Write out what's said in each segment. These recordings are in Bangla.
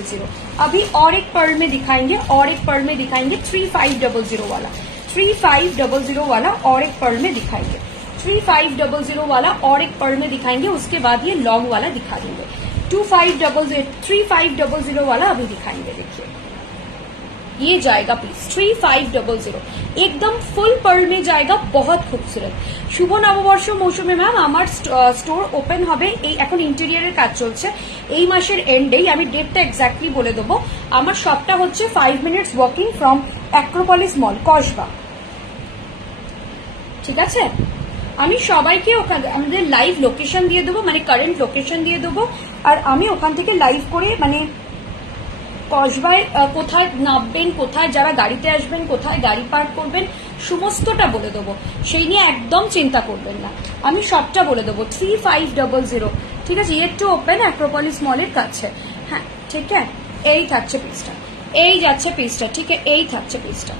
3500। अभी और एक पर्ल में दिखाएंगे, और एक पर्ल में दिखाएंगे 3500 वाला, 3500 वाला और एक पर्ल में दिखाएंगे, 3500 वाला और एक पर्ल में दिखाएंगे। उसके बाद ये लॉन्ग वाला दिखा देंगे। 3500 वाला अभी दिखाएंगे। देखिए ये जाएगा पीस 3500, एकदम फुल पर्ल में जाएगा, बहुत खूबसूरत। শুভ নববর্ষ মৌসুমে ম্যাম আমার স্টোর ওপেন হবে, এই এখন ইন্টেরিয়রের কাজ চলছে, এই মাসের এন্ডেই। আমি ডেটটা এক্স্যাক্টলি বলে দেবো। আমার শপটা হচ্ছে 5 মিনিটস ওয়াকিং ফ্রম অ্যাক্রোপলিস মল, কসবা। ঠিক আছে, আমি সবাইকে ওখানে আমাদের লাইভ লোকেশন দিয়ে দেবো, মানে কারেন্ট লোকেশন দিয়ে দেবো। আর আমি ওখান থেকে লাইভ করে মানে কসবায় কোথায় নামবেন, কোথায় যারা গাড়িতে আসবেন, কোথায় গাড়ি পার্ক করবেন, সমস্তটা বলে দেবো। সেই নিয়ে একদম চিন্তা করবেন না, আমি সবটা বলে দেবো। 3500, ঠিক আছে। ইয়েট টু ওপেন অ্যাক্রোপলিস মলের কাছে। হ্যাঁ ঠিক আছে, এই থাকছে পিসটা, এই যাচ্ছে পিসটা, ঠিক আছে, এই থাকছে পিসটা।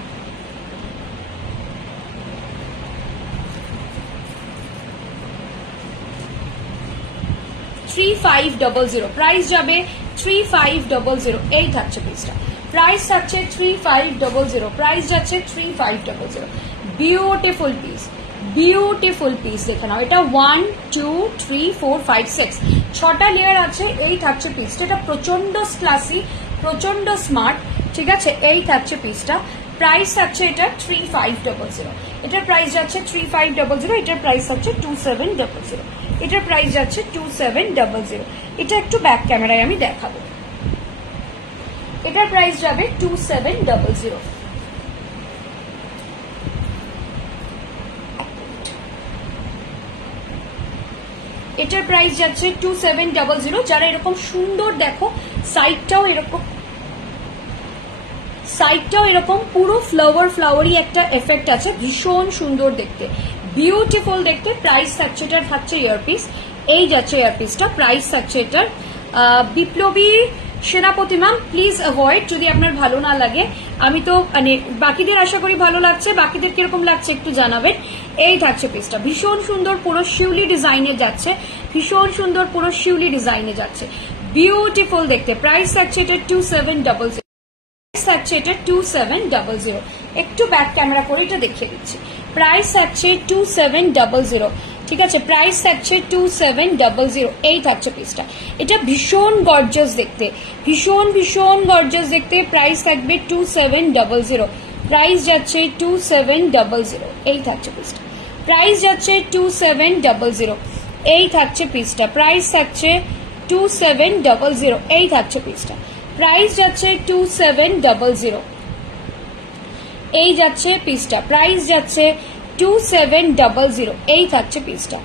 প্রাইস যাবে 3500, এই থাকছে পিসটা। প্রাইস থাকছে 3500, প্রাইস যাচ্ছে 3500। Beautiful piece, beautiful piece. দেখে নাও, এটা 1 2 3 4 5 6 6টা লেয়ার আছে। এই থাকছে পিসটা, এটা প্রচন্ড ক্লাসি, প্রচন্ড স্মার্ট। ঠিক আছে, এই থাকছে পিসটা। প্রাইস থাকছে এটা 3500, এটার প্রাইস যাচ্ছে 3500, এটার প্রাইস হচ্ছে 2700, এটার প্রাইস যাচ্ছে 2700। এটা একটু ব্যাক ক্যামেরায় আমি দেখাবো। এটার প্রাইস যাবে 2700। এটার প্রাইস যাচ্ছে 2700। যারা এরকম সুন্দর, দেখো সাইডটাও এরকম, সাইডটাও এরকম পুরো ফ্লাওয়ারি একটা এফেক্ট আছে, ভীষণ সুন্দর দেখতে, বিউটিফুল দেখতে। প্রাইস থাকছে, এটার থাকছে ইয়ারপিস, এই যাচ্ছে ইয়ারপিসটা। প্রাইস থাকছে এটার বিপ্লবী সেনাপতি ম্যাম প্লিজ অ্যাভয়েড, যদি আপনার ভালো না লাগে। আমি তো মানে বাকিদের আশা করি ভালো লাগছে, বাকিদের কিরকম লাগছে একটু জানাবেন। এই থাকছে পিসটা, ভীষণ সুন্দর, পুরো শিউলি ডিজাইনে যাচ্ছে, ভীষণ সুন্দর, পুরো শিউলি ডিজাইনে যাচ্ছে, বিউটিফুল দেখতে। প্রাইস থাকছে এটা 2700, থাকছে এটা 2700। একটু ব্যাক ক্যামেরা করে এটা দেখিয়ে দিচ্ছি। প্রাইস থাকছে 2700, ঠিক আছে। প্রাইস থাকছে 2700, এই থাকছে পিসটা। এটা ভীষণ গর্জাস দেখতে, ভীষণ ভীষণ গর্জাস দেখতে। প্রাইস থাকবে 2700, প্রাইস যাচ্ছে 2700, এই থাকছে পিসটা। প্রাইস যাচ্ছে 2700, এই থাকছে পিসটা। প্রাইস থাকছে 2700, এই থাকছে পিসটা। প্রাইস যাচ্ছে 2700, এই যাচ্ছে পিসটা। প্রাইস যাচ্ছে 2700, এই থাকছে পিসটা।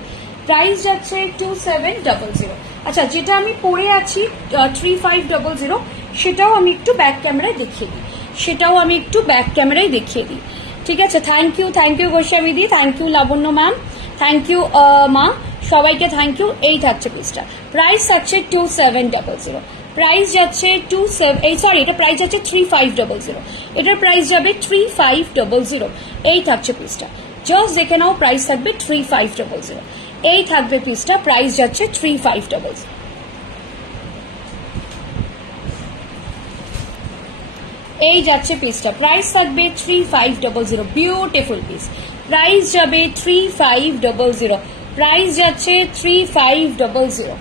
প্রাইস যাচ্ছে 2700। আচ্ছা, যেটা আমি পরে আছি 3500, সেটাও আমি একটু ব্যাক ক্যামেরায় দেখিয়ে দিই, সেটাও আমি একটু ব্যাক ক্যামেরায় দেখিয়ে দিই। ঠিক আছে, থ্যাংক ইউ গোস্বামীদি, thank you Labanya ma'am, thank you মা, সবাইকে থ্যাংক ইউ। এই থাকছে পিসটা। প্রাইস থাকছে 2700, প্রাইস যাচ্ছে এটা প্রাইস যাচ্ছে 3500, এটার প্রাইস যাবে 3500, এই থাকছে পিসটা। জাস্ট দেখে নাও, প্রাইস থাকবে 3500, এই থাকবে পিসটা। প্রাইস যাচ্ছে 3500, এই যাচ্ছে পিসটা। প্রাইস থাকবে 3500, বিউটিফুল পিস। প্রাইস যাবে 3500, প্রাইস যাচ্ছে 3500।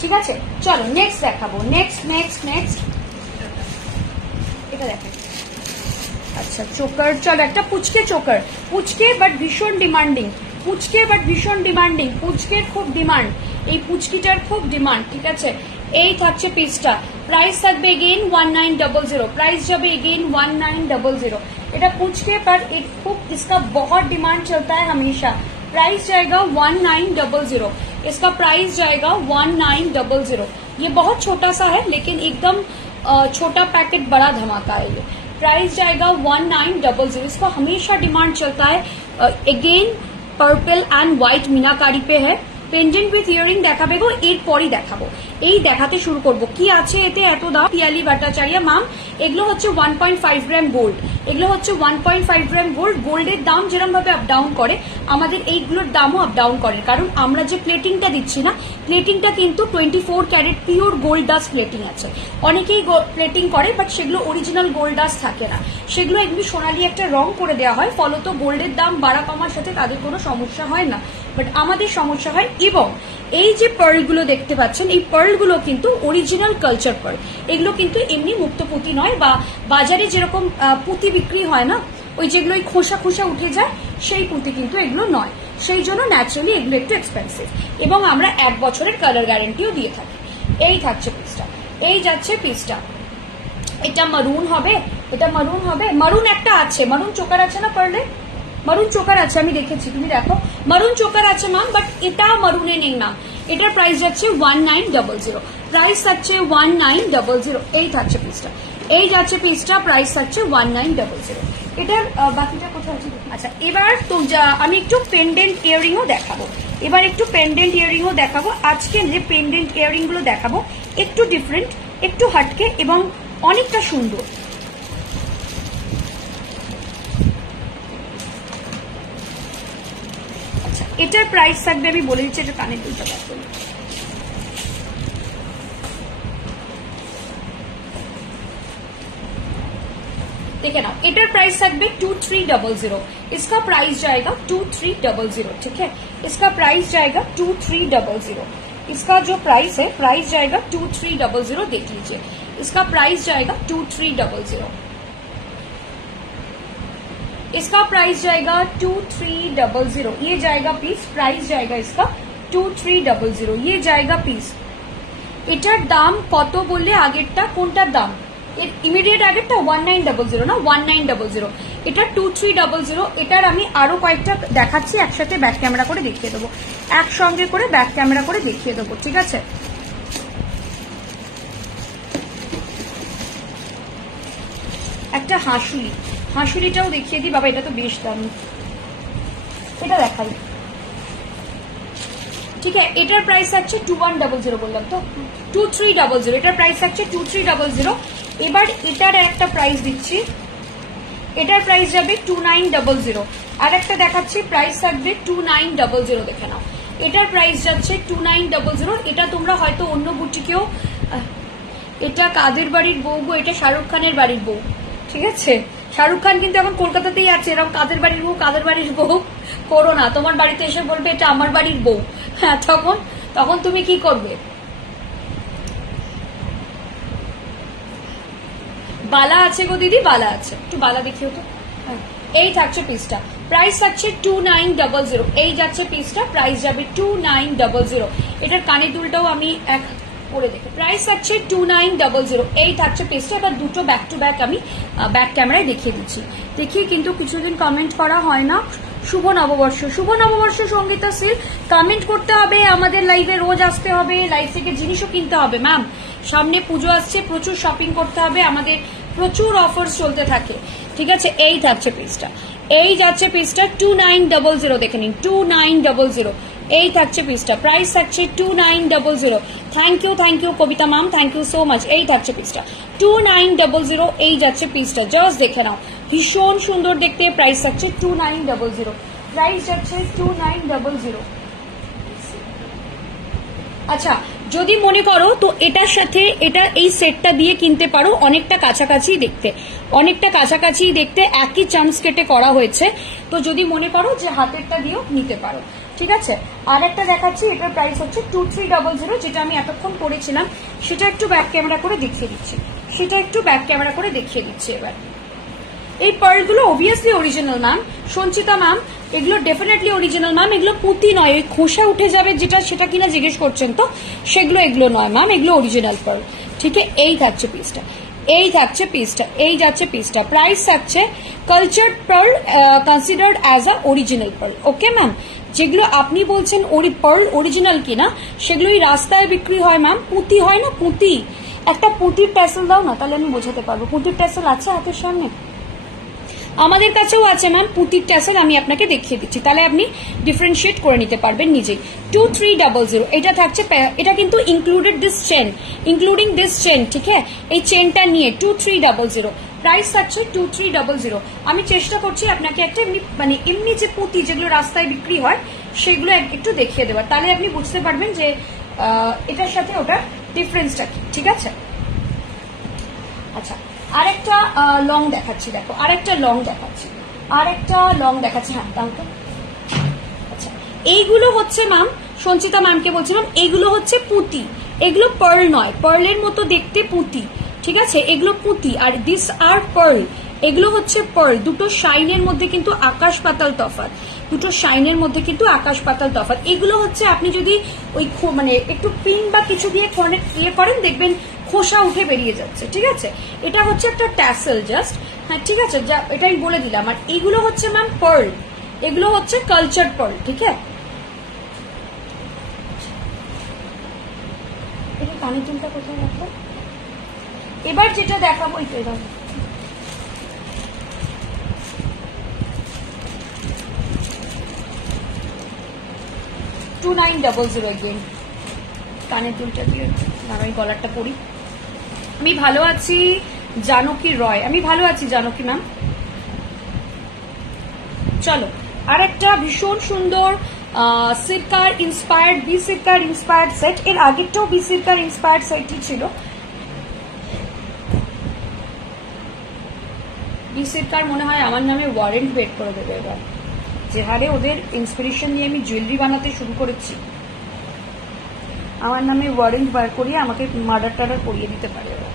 ঠিক আছে, চলো নেক্সট দেখাবো। নেক্সট এটা দেখেন। আচ্ছা, চোকার, চলো একটা পুচকে চোকার, পুচকে বাট ভীষণ ডিমান্ডিং, পুচকে বাট ভীষণ ডিমান্ডিং, পুচকের খুব ডিমান্ড, এই পুচকিটার খুব ডিমান্ড। ঠিক আছে, এই থাকছে পিসটা। প্রাইস থাকবে এগেইন 1900, প্রাইস যাবে এগেইन 1900। এটা पुचके पर एक खूब इसका बहुत डिमांड चलता है हमेशा। प्राइस जाएगा 1900, इसका प्राइस जाएगा 1900। ये बहुत छोटा सा है लेकिन एकदम छोटा पैकेट बड़ा धमाका है ये। प्राइस जाएगा 1900, इसका हमेशा डिमांड चलता है। अगेन पर्पल एंड व्हाइट मीनाकारी पे है পেন্ডেন্ট উইথ ইয়ারিং দেখাবে গো, এরপরই দেখাবো। এই দেখাতে শুরু করব কি আছে এতে এত দাম। পিয়ালি ভট্টাচার্য ম্যাম, এগুলো হচ্ছে 1.5 গ্রাম গোল্ড, এগুলো হচ্ছে 1.5 গ্রাম গোল্ড। গোল্ডের দাম যেরকম ভাবে আপ ডাউন করে আমাদের এইগুলোর দামও আপ ডাউন করে, কারণ আমরা যে প্লেটিংটা দিচ্ছি না, প্লেটিংটা কিন্তু 24 carat pure gold dust plating আছে। অনেকেই প্লেটিং করে বাট সেগুলো অরিজিনাল গোল্ড ডাস্ট থাকে না, সেগুলো এমনি সোনালি একটা রং করে দেওয়া হয়, ফলত গোল্ডের দাম বাড়া কমার সাথে তাদের কোনো সমস্যা হয় না, বাট আমাদের সমস্যা হয়। এবং এই যে পার্লগুলো দেখতে পাচ্ছেন, এই পার্লগুলো কিন্তু অরিজিনাল কালচার পার্ল, এগুলো কিন্তু এমনি মুক্ত পুঁতি নয়, বা বাজারে যেরকম পুঁতি বিক্রি হয় না, ওই যেগুলো খোসা খোসা উঠে যায় সেই পুঁতি কিন্তু এগুলো নয়, সেই জন্য ন্যাচারালি এগুলো একটু এক্সপেন্সিভ। এবং আমরা 1 বছরের কালার গ্যারেন্টিও দিয়ে থাকি। এই থাকছে পিসটা, এই যাচ্ছে পিসটা। এটা মারুন হবে, এটা মারুন হবে, মারুন একটা আছে, মারুন চোকার আছে না পারলে, মারুন চোকার আছে, আমি দেখেছি, তুমি দেখো মারুন চোকার আছে ম্যাম, বাট এটা মারুনে নেই ম্যাম। এটার প্রাইস যাচ্ছে 1900, প্রাইস থাকছে 1900। এই থাকছে পিসটা, এই যাচ্ছে পিসটা, প্রাইস থাকছে 1900। এটার বাকিটা কোথায় আছে? আচ্ছা, এবার তো আমি একটু পেন্ডেন্ট ইয়ারিংও দেখাবো, এবার একটু পেন্ডেন্ট ইয়ারিংও দেখাবো। আজকে যে পেন্ডেন্ট ইয়ারিং গুলো দেখাবো একটু ডিফারেন্ট, একটু হাটকে এবং অনেকটা সুন্দর। আচ্ছা, এটার প্রাইস থাকবে, আমি বলে দিচ্ছি, এটা কানের দুলটা ব্যাক করি, देखे ना, इटर प्राइस থাকবে 2300, इसका प्राइस जाएगा 2300, ठीक है, इसका प्राइस जाएगा 2300, इसका जो प्राइस है प्राइस जाएगा 2300, देख लीजिए, इसका प्राइस जाएगा 2300, इसका प्राइस जाएगा 2300, ये जाएगा पीस, प्राइस जाएगा इसका 2300, ये जाएगा पीस। এটার দাম কত বললে আগেরটা কোনটার দাম? ইমিডিয়েট আগেরটা 1900 না, 1900, এটা 2300। এটার আমি আরো কয়েকটা দেখাচ্ছি, একসাথে ব্যাক ক্যামেরা করে দেখিয়ে দেবো, একসঙ্গে করে ব্যাক ক্যামেরা করে দেখিয়ে দেবো, ঠিক আছে। একটা হাঁসুলি, হাঁসুলিটাও দেখিয়ে দিই বাবা, এটা তো বেশ দামি, এটা দেখাই, ঠিক আছে। এটার প্রাইস থাকছে 2100, বললাম তো 2300, এটার প্রাইস থাকছে 2300। এবার এটার একটা প্রাইস দিচ্ছি, এটার প্রাইস যাবে 2900, আর একটা দেখাচ্ছি প্রাইস থাকবে 2900, দেখে নাও, এটার প্রাইস যাচ্ছে 2900। এটা তোমরা হয়তো অন্য বুটিকেও, এটা কাদের বাড়ির বউ গো, এটা শাহরুখ খানের বাড়ির বউ, ঠিক আছে, শাহরুখ খান কিন্তু এখন কলকাতাতেই আছে, এরকম কাদের বাড়ির বউ, কাদের বাড়ির বউ করো না, তোমার বাড়িতে এসে বলবে এটা আমার বাড়ির বউ, হ্যাঁ, তখন তুমি কি করবে? বালা আছে গো দিদি, বালা আছে, একটু বালা দেখিও তো। এই থাকছে পিসটা, প্রাইস থাকছে 2900, এই যাচ্ছে পিসটা, প্রাইস যাবে 2900। এটার কানের দুলটাও আমি এক করে দেখি, প্রাইস থাকছে 2900, এই থাকছে পিসটা। এবার দুটো ব্যাক টু ব্যাক আমি ব্যাক ক্যামেরায় দেখিয়ে দিচ্ছি, দেখিয়ে কিন্তু কিছুদিন কমেন্ট করা হয় না। শুভ নববর্ষ, শুভ নববর্ষ সঙ্গীতা সিল, কমেন্ট করতে হবে, আমাদের লাইভে রোজ আসতে হবে, লাইভ থেকে জিনিসও কিনতে হবে ম্যাম, সামনে পুজো আসছে, প্রচুর শপিং করতে হবে, আমাদের প্রচুর অফার চলতে থাকে, ঠিক আছে। এই থাকছে পিসটা, এই যাচ্ছে পিসটা 2900, দেখে নিন 2900, এই থাকছে পিসটা, প্রাইস থাকছে 2900। Thank you Kavita ma'am, thank you so much. এই থাকছে পিসটা 2900, এই যাচ্ছে পিসটা, জাস্ট দেখে নাও, ভীষণ সুন্দর দেখতে, প্রাইস থাকছে 2900, প্রাইস যাচ্ছে 2900। আচ্ছা, যদি মনে করো তো এটার সাথে এটা এই সেটটা দিয়ে কিনতে পারো, অনেকটা কাছাকাছি দেখতে, অনেকটা কাছাকাছি দেখতে, একই চান্স কেটে করা হয়েছে, তো যদি মনে করো যে হাতেরটা দিয়েও নিতে পারো, ঠিক আছে। আর একটা দেখাচ্ছি, এটার প্রাইস হচ্ছে 2300, যেটা আমি এতক্ষণ করেছিলাম সেটা একটু ব্যাক ক্যামেরা করে দেখিয়ে দিচ্ছি, সেটা একটু ব্যাক ক্যামেরা করে দেখিয়ে দিচ্ছি। এবার এই পার্লগুলো obviously original ma'am, Sanchita ma'am, এগুলো ডেফিনেটলি অরিজিনাল ম্যাম, এগুলো পুঁতি নয়, ওই খোসা উঠে যাবে যেটা, সেটা কিনা জিজ্ঞেস করছেন তো, সেগুলো এগুলো নয় ম্যাম, এগুলো অরিজিনাল পার্ল, ঠিক আছে। এই থাকছে পিসটা, এই থাকছে পিসটা, এই যাচ্ছে পিসটা, প্রাইস থাকছে culture pearl considered as a original pearl, okay ma'am. যেগুলো আপনি বলছেন পার্ল অরিজিনাল কিনা, সেগুলোই রাস্তায় বিক্রি হয় ম্যাম, পুঁতি হয় না, পুঁতি, একটা পুঁতির ট্যাসেল দাও না, তাহলে আমি বোঝাতে পারবো। পুঁতির ট্যাসেল আছে হাতের সামনে? আমাদের কাছেও আছে ম্যাম পুতির ট্যাসেল, আমি আপনাকে দেখিয়ে দিচ্ছি, তাহলে আপনি ডিফারেন্সিয়েট করে নিতে পারবেন নিজেই। 2300 এটা থাকছে, এটা কিন্তু included this chain, including this chain, ঠিক আছে, এই চেনটা নিয়ে 2300 প্রাইস থাকছে 2300। আমি চেষ্টা করছি আপনাকে একটা এমনি মানে এমনি যে পুঁতি যেগুলো রাস্তায় বিক্রি হয় সেগুলো একটু দেখিয়ে দেওয়ার, তাহলে আপনি বুঝতে পারবেন যে এটার সাথে ওটার ডিফারেন্সটা কি, ঠিক আছে। আচ্ছা, আরেকটা লং দেখাচ্ছি, দেখো আরেকটা লং দেখাচ্ছি, হ্যাঁ তাও তো। আচ্ছা, এইগুলো হচ্ছে ম্যাম, সঞ্চিতা ম্যামকে বলছিলাম, এগুলো হচ্ছে পুঁতি, এগুলো পার্ল নয়, পার্লের মতো দেখতে পুঁতি, ঠিক আছে, এগুলো পুঁতি, আর দিস আর পার্ল, এগুলো হচ্ছে পার্ল। দুটো শাইনের মধ্যে কিন্তু আকাশ পাতাল তফাৎ, এগুলো হচ্ছে আপনি যদি ওই মানে একটু পিন বা কিছু দিয়ে ইয়ে করেন দেখবেন খোসা উঠে বেরিয়ে যাচ্ছে, ঠিক আছে। এটা হচ্ছে একটা ট্যাসেল জাস্ট, হ্যাঁ ঠিক আছে, যা এটাই বলে দিলাম। আর এগুলো হচ্ছে ম্যাম পার্ল, এগুলো হচ্ছে কালচার পার্ল, ঠিক আছে। এটা কানের দুলটা কোথায় রাখবো? এবার যেটা দেখাবো এটা 2900 এগেইন, কানের দুলটা দিয়ে আমি গলারটা পরি। আমি ভালো আছি জানকী রয়, আমি ভালো আছি জানকী ম্যাম। চলো আরেকটা ভীষণ সুন্দর সিরকার inspired, B Sircar inspired set, এর আগেরটাও বি সিরকার ইন্সপায়ার্ড সেটই ছিল। বি সিরকার মনে হয় আমার নামে ওয়ারেন্ট বের করে দেবে এবার, যে হারে ওদের ইন্সপিরেশন নিয়ে আমি জুয়েলারি বানাতে শুরু করেছি, আমার নামে ওয়ারেন্ট বার করিয়ে আমাকে মার্ডার টার্ডার করিয়ে দিতে পারে ওরা।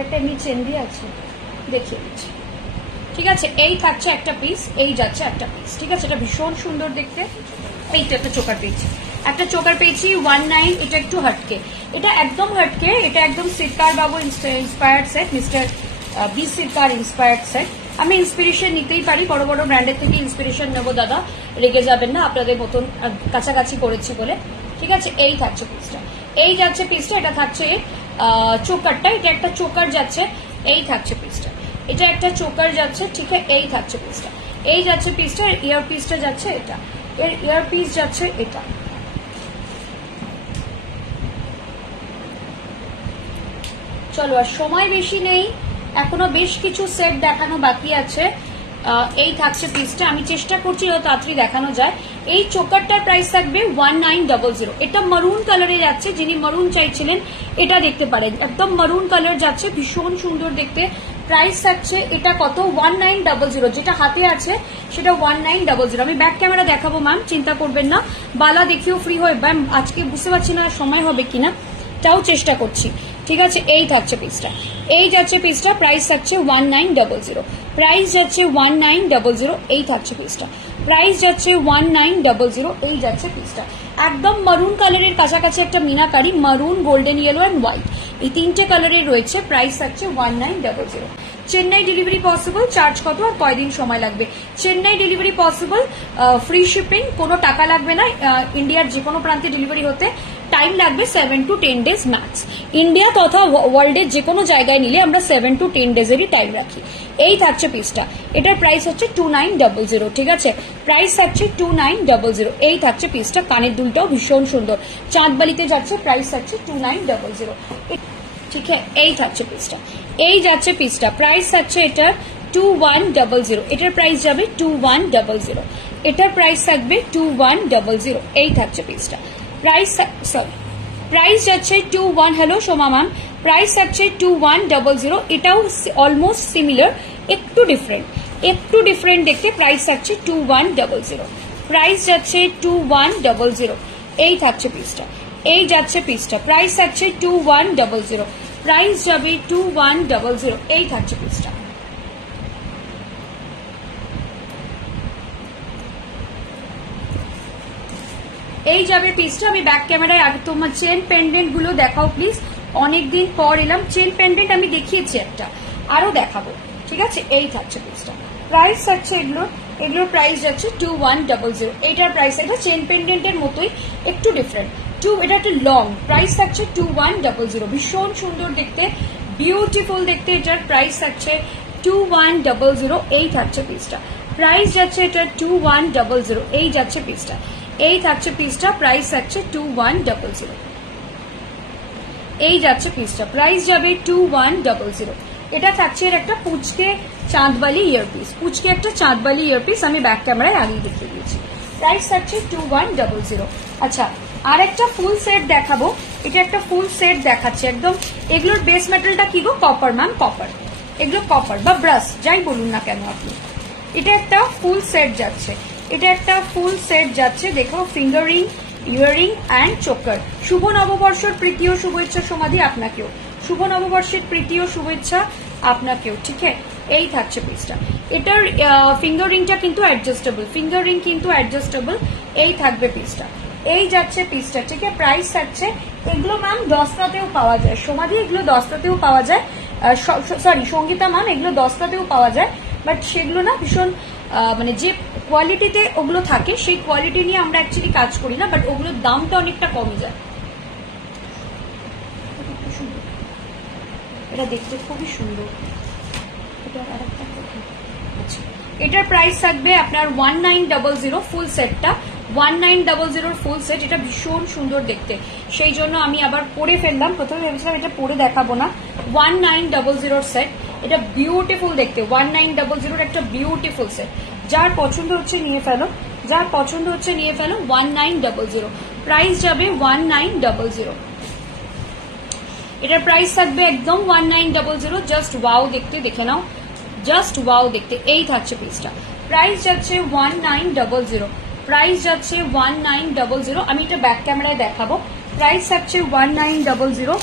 একটা এমনি চেন দিয়ে আছে, দেখিয়ে দিচ্ছি, ঠিক আছে। এই থাকছে একটা পিস, এই যাচ্ছে একটা পিস, ঠিক আছে, এটা ভীষণ সুন্দর দেখতে। এইটা একটা চোকার পেয়েছি, 19, এটা একটু হটকে, এটা একদম হটকে, এটা একদম Sircar babu inspired set, mister B Sircar inspired set. আমি ইন্সপিরেশন নিতেই পারি, বড় বড় ব্র্যান্ডের থেকে ইন্সপিরেশন নেবো দাদা, রেগে যাবেন না, আপনাদের মতন কাছাকাছি করেছি বলে, ঠিক আছে। এই থাকছে পিসটা, এই যাচ্ছে পিসটা, এটা থাকছে চোকারটা, এটা একটা চোকার যাচ্ছে, এই থাকছে পিসটা, এটা একটা চোকার যাচ্ছে, ঠিক আছে, এই থাকছে পিসটা, এই যাচ্ছে পিসটা, ইয়ার পিসটা যাচ্ছে এটা, এর ইয়ার পিস যাচ্ছে এটা। চলো আর সময় বেশি নেই, এখনো বেশ কিছু সেট দেখানো বাকি আছে। এই থাকছে পিসটা, আমি চেষ্টা করছি যত তাড়াতাড়ি দেখানো যায়। এই চোকারটার প্রাইস থাকবে 1900, এটা মারুন কালারে যাচ্ছে, যিনি মারুন চাইছিলেন এটা দেখতে পারেন, একদম মারুন কালার যাচ্ছে, ভীষণ সুন্দর দেখতে। প্রাইস থাকছে এটা কত, 1900, যেটা হাতে আছে সেটা 1900। আমি ব্যাক ক্যামেরা দেখাবো ম্যাম, চিন্তা করবেন না, বালা দেখিও ফ্রি হয়ে, ম্যাম আজকে বুঝতে পারছি না সময় হবে কিনা, তাও চেষ্টা করছি, ঠিক আছে। এই থাকছে পিসটা, এই যাচ্ছে পিসটা, প্রাইস থাকছে 1900, প্রাইস যাচ্ছে 1900, এই থাকছে পিসটা, প্রাইস যাচ্ছে 1900, এই যাচ্ছে পিসটা। একদম মারুন কালারের কাছাকাছি একটা মিনাকারি, মারুন, গোল্ডেন ইয়েলো অ্যান্ড হোয়াইট, এই তিনটে কালারের রয়েছে। প্রাইস থাকছে 1900। চেন্নাই ডেলিভারি পসিবল, চার্জ কত আর কয়দিন সময় লাগবে? Chennai delivery possible, free shipping, কোনো টাকা লাগবে না। ইন্ডিয়ার যে কোনো প্রান্তে ডেলিভারি হতে টাইম লাগবে 7 to 10 days ম্যাক্স। ইন্ডিয়া তথা ওয়ার্ল্ডের যে কোনো জায়গায় নিলে আমরা 7 to 10 days-এরই টাইম রাখি। এই থাকছে পিসটা, এটার প্রাইস হচ্ছে 2900, ঠিক আছে, প্রাইস থাকছে 2900। এই থাকছে পিসটা, কানের দুলটাও ভীষণ সুন্দর, চাঁদবালিতে যাচ্ছে, প্রাইস থাকছে 2900, ঠিক আছে। এই থাকছে পিসটা, এই যাচ্ছে পিসটা, প্রাইস থাকছে এটা 2100, এটার প্রাইস যাবে 2100, এটার প্রাইস থাকবে 2100। এই থাকছে পিসটা, প্রাইস সরি প্রাইস যাচ্ছে 21, হ্যালো সোমা ম্যাম, প্রাইস থাকছে 2100, এটাও অলমোস্ট সিমিলার, একটু ডিফারেন্ট দেখতে। প্রাইস থাকছে 2100, প্রাইস যাচ্ছে 2100। এই থাকছে পিসটা, এই যাচ্ছে পিসটা, প্রাইস থাকছে 2100, প্রাইস যাবে 2100। এই থাকছে পিসটা। এই যাবে পিসটা। আমি ব্যাক ক্যামেরায় আগে তোমার চেন পেন্ডেন্ট গুলো দেখাও প্লিজ, অনেকদিন পর এলাম। চেন পেন্ডেন্ট আমি দেখিয়েছি একটা, আরো দেখাবো, ঠিক আছে। এই থাকছে পিসটা, প্রাইস থাকছে এগুলোর প্রাইস যাচ্ছে 2100। এইটার প্রাইস এটা চেন পেন্ডেন্টের মতোই, একটু ডিফারেন্ট। এটা একটা লং, প্রাইস থাকছে 2100, ভীষণ সুন্দর দেখতে, বিউটিফুল দেখতে। এটার প্রাইস থাকছে 2100। এই থাকছে পিসটা, প্রাইস যাচ্ছে এটা 2100। এই যাচ্ছে পিসটা, এই থাকছে পিসটা, প্রাইস থাকছে 2100। এই যাচ্ছে পিসটা, প্রাইস যাবে 2100। এটা থাকছে এর একটা পুচকে চাঁদবালি ইয়ারপিস, পুচকে একটা চাঁদবালি ইয়ারপিস, আমি ব্যাক ক্যামেরায় আগেই দেখিয়ে দিয়েছি। প্রাইস থাকছে 2100। আচ্ছা, আর একটা ফুল সেট দেখাবো। এটা একটা ফুল সেট দেখাচ্ছে একদম। এগুলোর বেস মেটালটা কি গো? Copper ma'am, copper. এগুলো কপার বা ব্রাশ যাই বলুন না কেন আপনি। এটা একটা ফুল সেট যাচ্ছে, এটা একটা ফুল সেট যাচ্ছে। দেখো, ফিঙ্গারিং, ইয়ারিং অ্যান্ড চোকার। শুভ নববর্ষের প্রীতি ও শুভেচ্ছা সমাধি আপনাকেও, শুভ নববর্ষের প্রীতি ও শুভেচ্ছা আপনাকেও, ঠিক আছে। এই থাকছে পিসটা। এটার ফিঙ্গারিংটা কিন্তু অ্যাডজাস্টেবল, ফিঙ্গারিং কিন্তু অ্যাডজাস্টেবল। এই থাকবে পিসটা, এই যাচ্ছে পিসটা, ঠিক আছে। প্রাইস থাকছে, এগুলো ম্যাম দস্তাতেও পাওয়া যায়, সমাধি এগুলো দস্তাতেও পাওয়া যায়, সরি সঙ্গীতা ম্যাম এগুলো দস্তাতেও পাওয়া যায়, বাট সেগুলো না ভীষণ মানে যে কোয়ালিটিতে ওগুলো থাকে সেই কোয়ালিটি নিয়ে আমরা অ্যাকচুয়ালি কাজ করি না, বাট ওগুলোর দামটা অনেকটা কমে যায়। এটা দেখতে খুবই সুন্দর। আচ্ছা, এটার প্রাইস থাকবে আপনার 1900 ফুল সেটটা, 1900 ফুল সেট। এটা ভীষণ সুন্দর দেখতে, সেই জন্য আমি আবার পরে ফেললাম। প্রথমে ভেবেছিলাম এটা পরে দেখাবো না। 1900 সেট, এটা বিউটিফুল দেখতে, 1900 একটা বিউটিফুল সেট। যার পছন্দ হচ্ছে নিয়ে ফেলো, যার পছন্দ হচ্ছে নিয়ে ফেলো। 1900 প্রাইস যাবে 1900। এটার প্রাইস থাকবে একদম 1900। জাস্ট ওয়াও দেখতে, দেখে নাও, জাস্ট ওয়াও দেখতে। এই থাকছে পিসটা, প্রাইস যাচ্ছে 1900, প্রাইস যাচ্ছে 1900। আমি এটা ব্যাক ক্যামেরায় দেখাবো। প্রাইস থাকছে 1900।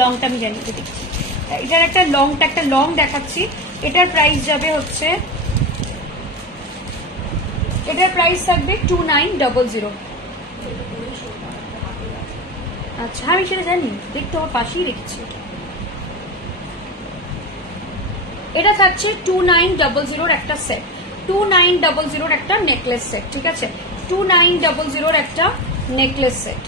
লংটা আমি জানি দেখছি, এটার একটা লং দেখাচ্ছি। এটার প্রাইস যাবে হচ্ছে, এটার প্রাইস থাকবে 2900। আচ্ছা, আমি সেটা জানি, দেখতে আমার পাশেই রেখেছি। এটা থাকছে 2900 একটা সেট, 2900 একটা নেকলেস সেট, ঠিক আছে। 2900 একটা নেকলেস সেট।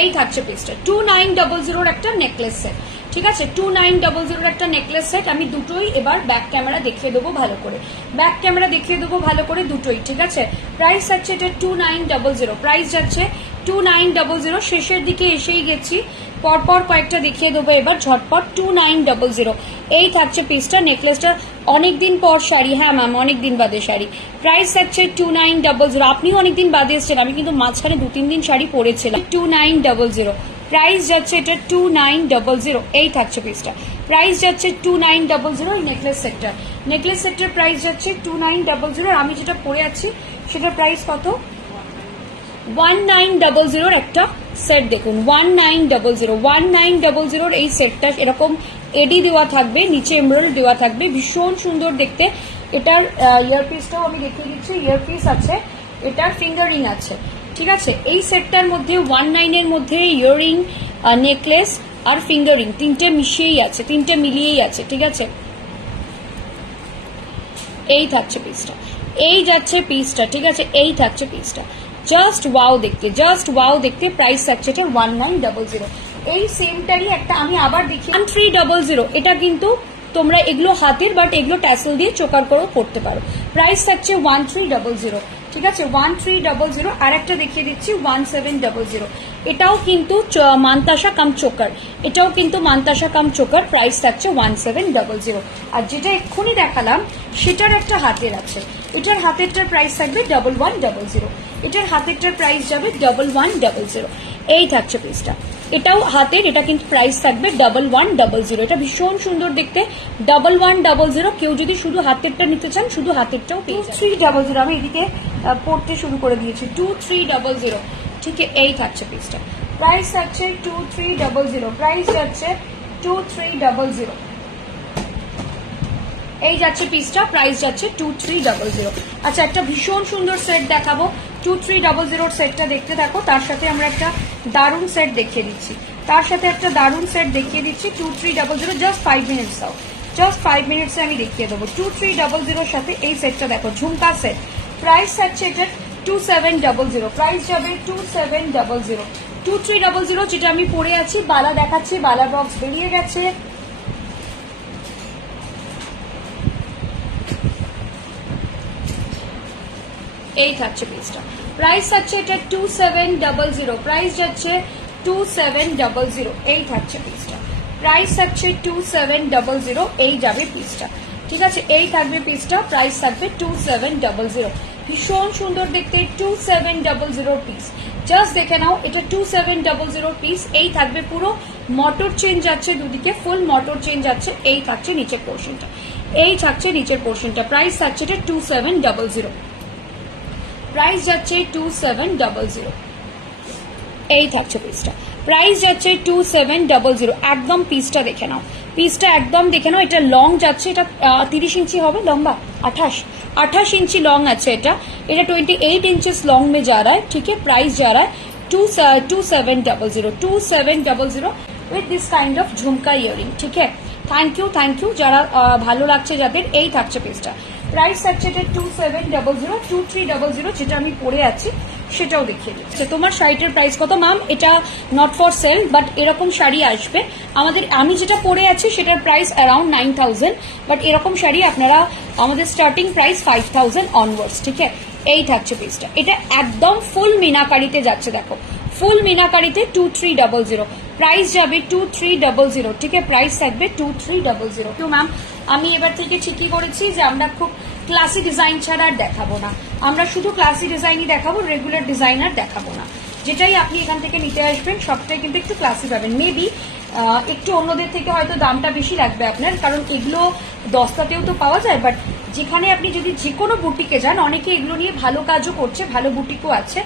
এই থাকছে পিসটা, 2900 একটা নেকলেস সেট, ঠিক আছে। 2900 একটা নেকলেস সেট। আমি দুটোই এবার ব্যাক ক্যামেরা দেখিয়ে দেবো ভালো করে, ব্যাক ক্যামেরা দেখিয়ে দেবো ভালো করে দুটোই, ঠিক আছে। প্রাইস যাচ্ছে এটা 2900, প্রাইস যাচ্ছে 2900। শেষের দিকে এসেই গেছি, পরপর কয়েকটা দেখিয়ে দেবো এবার ঝটপট। 2900 এই থাকছে পিসটা। নেকলেসটা অনেকদিন পর শাড়ি, হ্যাঁ ম্যাম অনেকদিন বাদে শাড়ি। প্রাইস থাকছে 2900। আপনিও অনেকদিন বাদে এসছেন, আমি কিন্তু মাঝখানে 2-3 দিন শাড়ি পরেছিলাম। 2900 প্রাইস যাচ্ছে এটা 2900। এই থাকছে পিসটা, প্রাইস যাচ্ছে 2900। এই নেকলেস সেটটার, নেকলেস সেটটার প্রাইস যাচ্ছে 2900। আমি যেটা পরে আছি সেটার প্রাইস কত? 1900 একটা সেট। দেখুন 1900 এই সেটটা এরকম এডি দেওয়া থাকবে, নিচে এমব্রয়েডারি দেওয়া থাকবে, ভীষণ সুন্দর দেখতে। এটার ইয়ারপিসটাও আমি দেখিয়ে দিচ্ছি, ইয়ারপিস আছে, এটার ফিঙ্গারিং আছে, ঠিক আছে। এই সেটটার মধ্যে 19 এর মধ্যে ইয়ারিং, নেকলেস আর ফিঙ্গারিং তিনটে মিশিয়েই আছে, তিনটে মিলিয়েই আছে, ঠিক আছে। এই থাকছে পিসটা, এই যাচ্ছে পিসটা, ঠিক আছে। এই থাকছে পিসটা, জাস্ট ওয়াও দেখতে, জাস্ট ওয়াও দেখতে। প্রাইস থাকছে এটা 1900। এই সেমটারই একটা আমি আবার দেখি 1300। এটা কিন্তু তোমরা এগুলো হাতের, বাট এগুলো ট্যাসেল দিয়ে চোকার করেও করতে পারো। প্রাইস থাকছে 1300, ঠিক আছে। 1300। আর একটা দেখিয়ে দিচ্ছি 1700। এটাও কিন্তু মান্তাসা কাম চোকার, এটাও কিন্তু মান্তাসা কাম চোকার। প্রাইস থাকছে 1700। আর যেটা এক্ষুনি দেখালাম সেটার একটা হাতের আছে, এটার হাতেরটার প্রাইস থাকবে 1100। এটার হাতেরটার প্রাইস যাবে 1100। এই থাকছে পিসটা, এটাও হাতের, এটা কিন্তু প্রাইস থাকবে 1100। এটা ভীষণ সুন্দর দেখতে, 1100। কেউ যদি শুধু হাতেরটা নিতে চান শুধু হাতেরটাও পেয়ে যাবেন। 2300 আমি এদিকে পড়তে শুরু করে দিয়েছি। 2300, ঠিক আছে। এই থাকছে পিসটা, প্রাইস থাকছে 2300। প্রাইস যাচ্ছে 2300 এই যাচ্ছে পিসটা, প্রাইস যাচ্ছে 2300। আচ্ছা একটা ভীষণ সুন্দর সেট দেখাবো, 2300 সেটটা দেখতে থাকো। তার সাথে আমরা একটা দারুণ সেট দেখিয়ে দিচ্ছি, 2300 জাস্ট 5 মিনিটস দাও, জাস্ট 5 মিনিটসে আমি দেখিয়ে দেবো। 2300 সাথে এই সেটটা দেখো, ঝুমকা সেট, প্রাইস থাকছে এটা 2700, প্রাইস যাবে 2700। 2300 যেটা আমি পরে আছি, বালা দেখাচ্ছি, বালা বক্স বেরিয়ে গেছে। এই থাকছে পিসটা, প্রাইস থাকছে এটা 2700, প্রাইস যাচ্ছে 2700। এই থাকছে পিসটা, প্রাইস থাকছে 2700, এই যাবে পিসটা, ঠিক আছে। এই থাকবে পিসটা, প্রাইস থাকবে 2700। ভীষণ সুন্দর দেখতে 2700 পিস, জাস্ট দেখে নাও, এটা 2700 পিস। এই থাকবে পুরো মোটর চেন যাচ্ছে দুদিকে, ফুল মোটর চেন যাচ্ছে। এই থাকছে নিচের পোর্শনটা, এই থাকছে নিচের পোর্শনটা, প্রাইস থাকছে এটা 2700, প্রাইস যাচ্ছে 2700। এই থাকছে পিসটা, প্রাইস যাচ্ছে 2700। একদম পিসটা দেখে নাও, পিসটা একদম দেখে নাও। এটা লং যাচ্ছে, এটা 30 ইঞ্চি হবে লম্বা, 28 इंची लॉन्ग আছে এটা 28 इंचेस लॉन्ग में जा रहा है, ठीक है। प्राइस जा रहा है 2700 with this kind of झुमका इयरिंग, ठीक है। थैंक यू যারা ভালো লাগছে যাদের। এই থাকছে পিসটা, প্রাইস থাকছে এটা 2700। 2300 যেটা আমি পরে আছি সেটাও দেখিয়ে দিচ্ছি। তোমার শাড়িটার প্রাইস কত ম্যাম? এটা নট ফর সেল, বাট এরকম শাড়ি আসবে আমাদের। আমি যেটা পরে আছি সেটার প্রাইস অ্যারাউন্ড 9000, বাট এরকম শাড়ি আপনারা আমাদের স্টার্টিং প্রাইস 5000 অনওয়ার্ডস, ঠিক আছে। এই থাকছে পিসটা, এটা একদম ফুল মিনাকারিতে যাচ্ছে, দেখো ফুল মিনাকারিতে 2300, প্রাইস যাবে 2300, ঠিক আছে। প্রাইস থাকবে 2300। তো ম্যাম আমি এবার থেকে ঠিকই করেছি যে আমরা খুব ক্লাসি ডিজাইন ছাড়া আর দেখাবো না, আমরা শুধু ক্লাসি ডিজাইনই দেখাবো, রেগুলার ডিজাইনার দেখাবো না। যেটাই আপনি এখান থেকে নিতে আসবেন সবটাই কিন্তু একটু ক্লাসি পাবেন। মেবি একটু অন্যদের থেকে হয়তো দামটা বেশি লাগবে আপনার, কারণ এগুলো দস্তাতেও তো পাওয়া যায়, বাট যেখানে আপনি যদি যে কোনো বুটিকে যান, অনেকে এগুলো নিয়ে ভালো কাজও করছে, ভালো বুটিকও আছে,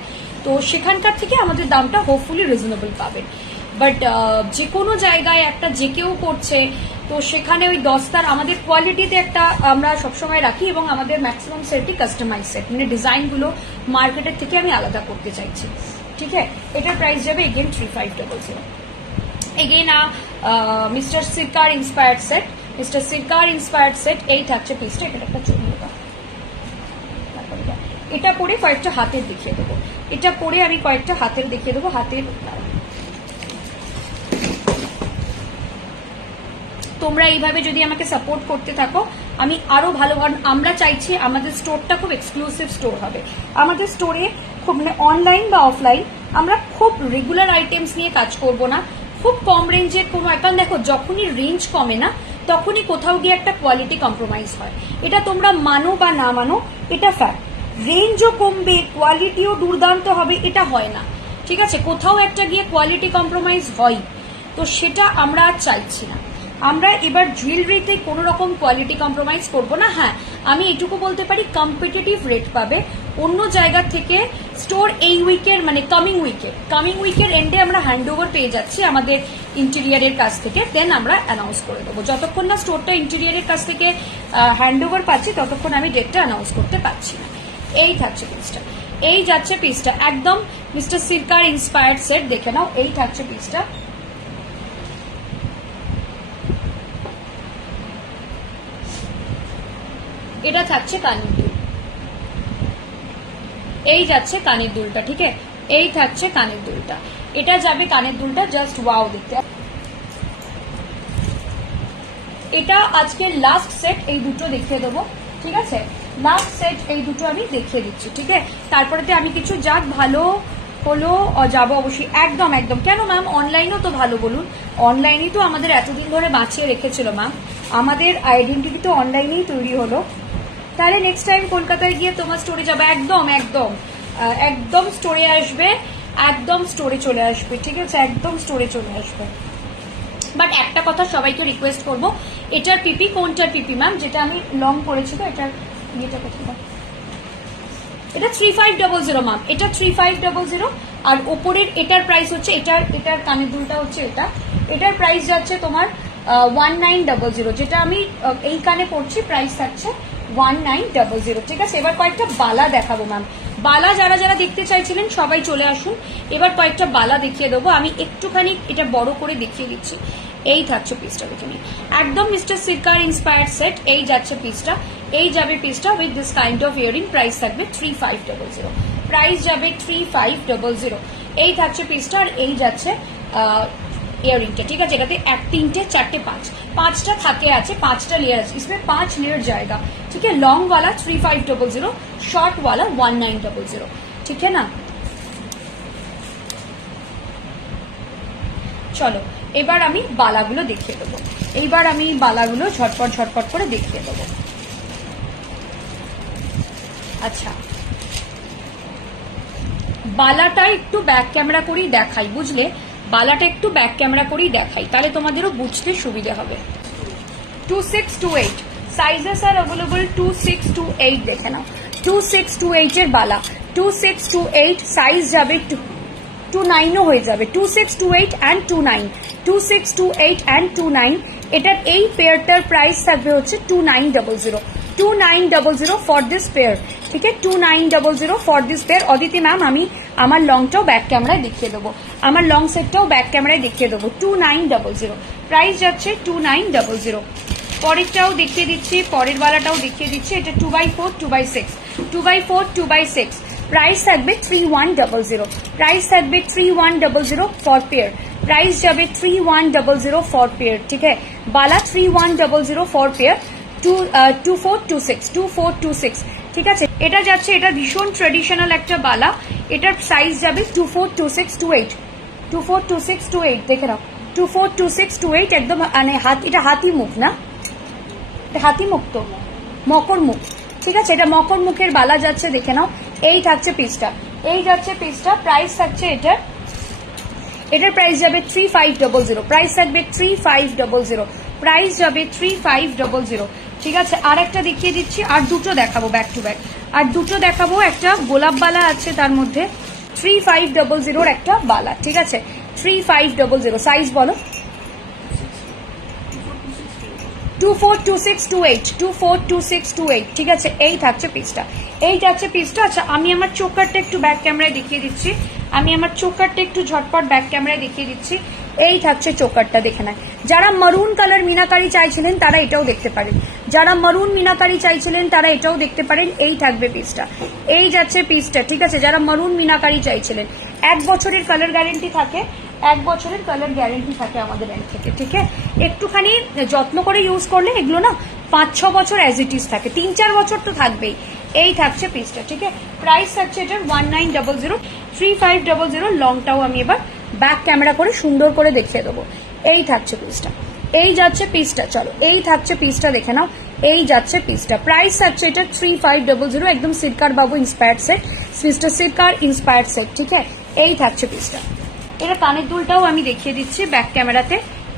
তো সেখানকার থেকে আমাদের দামটা হোপফুলি রিজনেবল পাবেন। বাট যে কোনো জায়গায় একটা যে কেউ করছে, তো সেখানে ওই দস্তার আমাদের কোয়ালিটিতে একটা আমরা সবসময় রাখি, এবং আমাদের ম্যাক্সিমাম সেটই কাস্টমাইজ সেট, মানে ডিজাইনগুলো মার্কেটের থেকে আমি আলাদা করতে চাইছি, ঠিক আছে। এটার প্রাইস যাবে again 3500। Again mister Sircar inspired set, mister Sircar inspired set. এই থাকছে পিসটা, এটা একটা চুড়ি, এটা পরে কয়েকটা হাতের দেখিয়ে দেবো, এটা পরে আমি কয়েকটা হাতের দেখিয়ে দেবো। হাতের তোমরা এইভাবে যদি আমাকে সাপোর্ট করতে থাকো, আমি আরো ভালো, আমরা চাইছি আমাদের স্টোরটা খুব এক্সক্লুসিভ স্টোর হবে। আমাদের স্টোরে খুব মানে অনলাইন বা অফলাইন আমরা খুব রেগুলার আইটেমস নিয়ে কাজ করব না, খুব কম রেঞ্জের কোনো, কারণ দেখো যখনই রেঞ্জ কমে না তখনই কোথাও গিয়ে একটা কোয়ালিটি কম্প্রোমাইজ হয়, এটা তোমরা মানো বা না মানো, এটা ফ্যাক্ট। রেঞ্জও কমবে, কোয়ালিটিও দুর্দান্ত হবে, এটা হয় না, ঠিক আছে। কোথাও একটা গিয়ে কোয়ালিটি কম্প্রোমাইজ হয়, তো সেটা আমরা আর চাইছি না। আমরা এবার জুয়েলারিতে কোনো রকম কোয়ালিটি কম্প্রোমাইজ করব না। হ্যাঁ, আমি এটুকু বলতে পারি কম্পিটিটিভ রেট পাবে অন্য জায়গা থেকে। স্টোর এই উইকের মানে কামিং উইকের এন্ডে আমরা হ্যান্ডওভার পেয়ে যাচ্ছি আমাদের ইন্টেরিয়ারের কাছ থেকে, দেন আমরা অ্যানাউন্স করে দেবো। যতক্ষণ না স্টোরটা ইন্টেরিয়ারের কাছ থেকে হ্যান্ডওভার পাচ্ছি ততক্ষণ আমি ডেটটা অ্যানাউন্স করতে পারছি না। এই থাকছে পিসটা, এই যাচ্ছে পিসটা, একদম মিস্টার সিরকার ইন্সপায়ার্ড সেট, দেখে নাও। এই থাকছে পিসটা, এটা থাকছে কানের দুল, এই যাচ্ছে কানের দুলটা, ঠিক আছে। এই থাকছে কানের দুলটা, এটা যাবে কানের দুলটা, জাস্ট ওয়াও দেখতে। এটা আজকের লাস্ট সেট, এই দুটো দেখিয়ে দেবো, ঠিক আছে। লাস্ট সেট এই দুটো আমি দেখিয়ে দিচ্ছি, ঠিক আছে। তারপরেতে আমি কিছু যাক ভালো হলো যাবো অবশ্যই, একদম একদম। কেন ম্যাম অনলাইনও তো ভালো, বলুন। অনলাইনই তো আমাদের এতদিন ধরে বাঁচিয়ে রেখেছিল ম্যাম, আমাদের আইডেন্টিটি তো অনলাইনেই তৈরি হলো। তাহলে নেক্সট টাইম কলকাতায় গিয়ে তোমার স্টোরে যাবে, একদম একদম একদম স্টোরে আসবে, একদম স্টোরে চলে আসবে, ঠিক আছে, একদম স্টোরে চলে আসবে। বাট একটা কথা সবাইকে রিকোয়েস্ট করবো, এটার পিপি কোনটার পিপি ম্যাম? যেটা আমি লং করেছি, তো এটার ইয়েটা কোথায়? এটা 3500 ম্যাম, এটা 3500। আর ওপরের এটার প্রাইস হচ্ছে, এটার কানের দুলটা হচ্ছে এটা, এটার প্রাইস যাচ্ছে তোমার 1900, যেটা আমি এই কানে পড়ছি, প্রাইস থাকছে 1900, ঠিক আছে। এবার কয়েকটা বালা দেখাবো ম্যাম। বালা যারা যারা দেখতে চাইছিলেন সবাই চলে আসুন। এবার কয়েকটা বালা দেখিয়ে দেবো, আমি একটুখানি এটা বড় করে দেখিয়ে দিচ্ছি। এই থাকছে পিসটা, দেখে নিন, একদম মিস্টার সিরকার ইন্সপায়ার্ড সেট। এই যাচ্ছে পিসটা, এই যাবে পিসটা with this kind of earring. Price থাকবে 3500, প্রাইস যাবে 3500। এই থাকছে পিসটা, আর এই যাচ্ছে ইয়ারিংটা, ঠিক আছে। এটাতে 1 3 4 5টা থাকে আছে, 5টা लेयर আছে, इसमें 5 लेयर जाएगा, ठीक है। लॉन्ग वाला 3500, शॉर्ट वाला 1900, ठीक है ना। চলো এবার আমি বালাগুলো দেখিয়ে দেবো। এইবার আমি বালাগুলো ঝটপট ঝটপট করে দেখিয়ে দেবো। আচ্ছা, বালাটা একটু ব্যাক ক্যামেরা করেই দেখাই, বুঝলে, বালাটা একটু ব্যাক ক্যামেরা করেই দেখাই, তাহলে তোমাদেরও বুঝতে সুবিধা হবে। 2628 সাইজেস আর अवेलेबल 2628, দেখে নাও 2628 এর বালা, 2628 সাইজ যাবে 29ও হয়ে যাবে, 2628 and 29, 2628 and 29। এটার এই পেয়ারটার প্রাইস থাকবে হচ্ছে 2900, 2900 ফর দিস পেয়ার, ঠিক আছে, 2900 for this pair. Aditi ma'am আমি আমার লংটাও ব্যাক ক্যামেরায় দেখিয়ে দেবো, আমার লং সেটটাও ব্যাক ক্যামেরায় দেখিয়ে দেবো। 2900 প্রাইস যাচ্ছে 2900। পরেরটাও দেখিয়ে দিচ্ছি, পরের বালাটাও দেখিয়ে দিচ্ছি। এটা 2x4 2x6, 2x4 2x6, price থাকবে 3100, প্রাইস থাকবে 3100 ফর পেয়ার, প্রাইস যাবে 3100 ফর পেয়ার, ঠিক আছে। বালা 3100 ফর পেয়ার, 2426, 2426, ঠিক আছে। এটা যাচ্ছে, এটা ভীষণ ট্রেডিশনাল একটা বালা, এটার সাইজ যাবে 242628, 242628, দেখে নাও 242628, একদম মানে এটা হাতি মুখ না, হাতি মুখ তো মকর মুখ, ঠিক আছে। এটা মকর মুখের বালা যাচ্ছে, দেখে নাও। এই থাকছে পিসটা, এই যাচ্ছে পিসটা, প্রাইস থাকছে এটার প্রাইস যাবে 3500, প্রাইস থাকবে 3500, প্রাইস যাবে 3500, ঠিক আছে। আর একটা দেখিয়ে দিচ্ছি, আর দুটো দেখাবো ব্যাক টু ব্যাক, আর দুটো দেখাবো। একটা গোলাপ বালা আছে তার মধ্যে, 3500 একটা বালা, ঠিক আছে, 3500। সাইজ বলো, 242628, 242628, ঠিক আছে। এই থাকছে পিসটা, এই যাচ্ছে পিসটা। আচ্ছা, আমি আমার চোকারটা একটু ব্যাক ক্যামেরায় দেখিয়ে দিচ্ছি, আমি আমার চোকারটা একটু ঝটপট ব্যাক ক্যামেরায় দেখিয়ে দিচ্ছি। এই থাকছে চোকারটা, দেখে নেয়। যারা মারুন কালার মিনাকারি চাইছিলেন তারা এটাও দেখতে পারেন, যারা মারুন মিনাকারি চাইছিলেন তারা এটাও দেখতে পারেন। এই থাকবে পিসটা, এই যাচ্ছে পিসটা, ঠিক আছে। যারা মারুন মিনাকারি চাইছিলেন, 1 বছরের কালার গ্যারেন্টি থাকে, 1 বছরের কালার গ্যারেন্টি থাকে আমাদের ব্যাংক থেকে, ঠিক আছে। একটুখানি যত্ন করে ইউজ করলে এগুলো না 5-6 বছর অ্যাজ ইট ইজ থাকে, 3-4 বছর তো থাকবেই। এই থাকছে পিসটা, ঠিক আছে। প্রাইস থাকছে এটার 1900, 3500। লংটাও আমি এবার ব্যাক ক্যামেরা করে সুন্দর করে দেখিয়ে দেবো। এই থাকছে পিসটা, এই যাচ্ছে পিসটা, চলো এই থাকছে পিসটা, দেখে নাও। এই যাচ্ছে পিসটা, প্রাইস থাকছে এটা 3500, একদম Sircar babu inspired set, mister Sircar inspired set, ঠিক আছে। এই থাকছে পিসটা, এটা কানের দুলটাও আমি দেখিয়ে দিচ্ছি ব্যাক ক্যামেরাতে।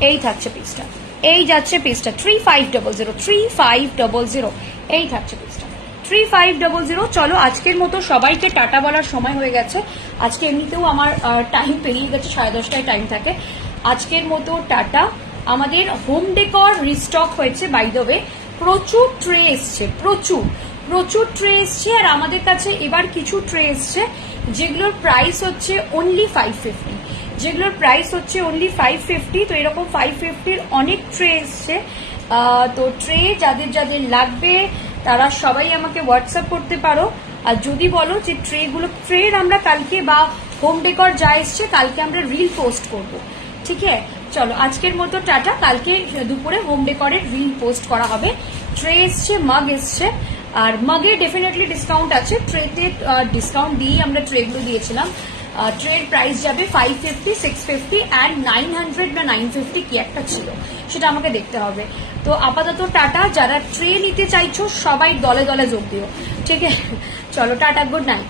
এই থাকছে পিসটা, এই যাচ্ছে পিসটা 3500, 3500। এই থাকছে পিসটা 3500। চলো আজকের মতো সবাইকে টাটা বলার সময় হয়ে গেছে। আজকে এমনিতেও আমার টাইম পেরিয়ে গেছে, 10:30টায় টাইম থাকে। আজকের মতো টাটা। আমাদের হোম ডেকর রিস্টক হয়েছে, বাই দ্য ওয়ে প্রচুর ট্রে এসছে, প্রচুর ট্রে এসছে। আর আমাদের কাছে এবার কিছু ট্রে এসছে যেগুলোর প্রাইস হচ্ছে অনলি 550, যেগুলোর প্রাইস হচ্ছে অনলি 550। তো এরকম 550-র অনেক ট্রে এসছে। তো ট্রে যাদের যাদের লাগবে তারা সবাই আমাকে হোয়াটসঅ্যাপ করতে পারো। আর যদি বলো যে ট্রের আমরা কালকে বা হোম ডেকর যা এসছে কালকে আমরা রিল পোস্ট করব, ঠিক আছে। চলো আজকের মতো টাটা, কালকে দুপুরে হোম ডেকরের রিল পোস্ট করা হবে। ট্রে এসছে, মাগ এসছে, আর মাগে ডেফিনেটলি ডিসকাউন্ট আছে, ট্রেতে ডিসকাউন্ট দিয়ে আমরা ট্রেগুলো দিয়েছিলাম। ট্রের প্রাইস যাবে 550, 650 অ্যান্ড 900 না 950 কি একটা ছিল, সেটা আমাকে দেখতে হবে। তো আপাতত টাটা। যারা ট্রে নিতে চাইছো সবাই দলে দলে যোগ দিও, ঠিক আছে। চলো টাটা, গুড নাইট।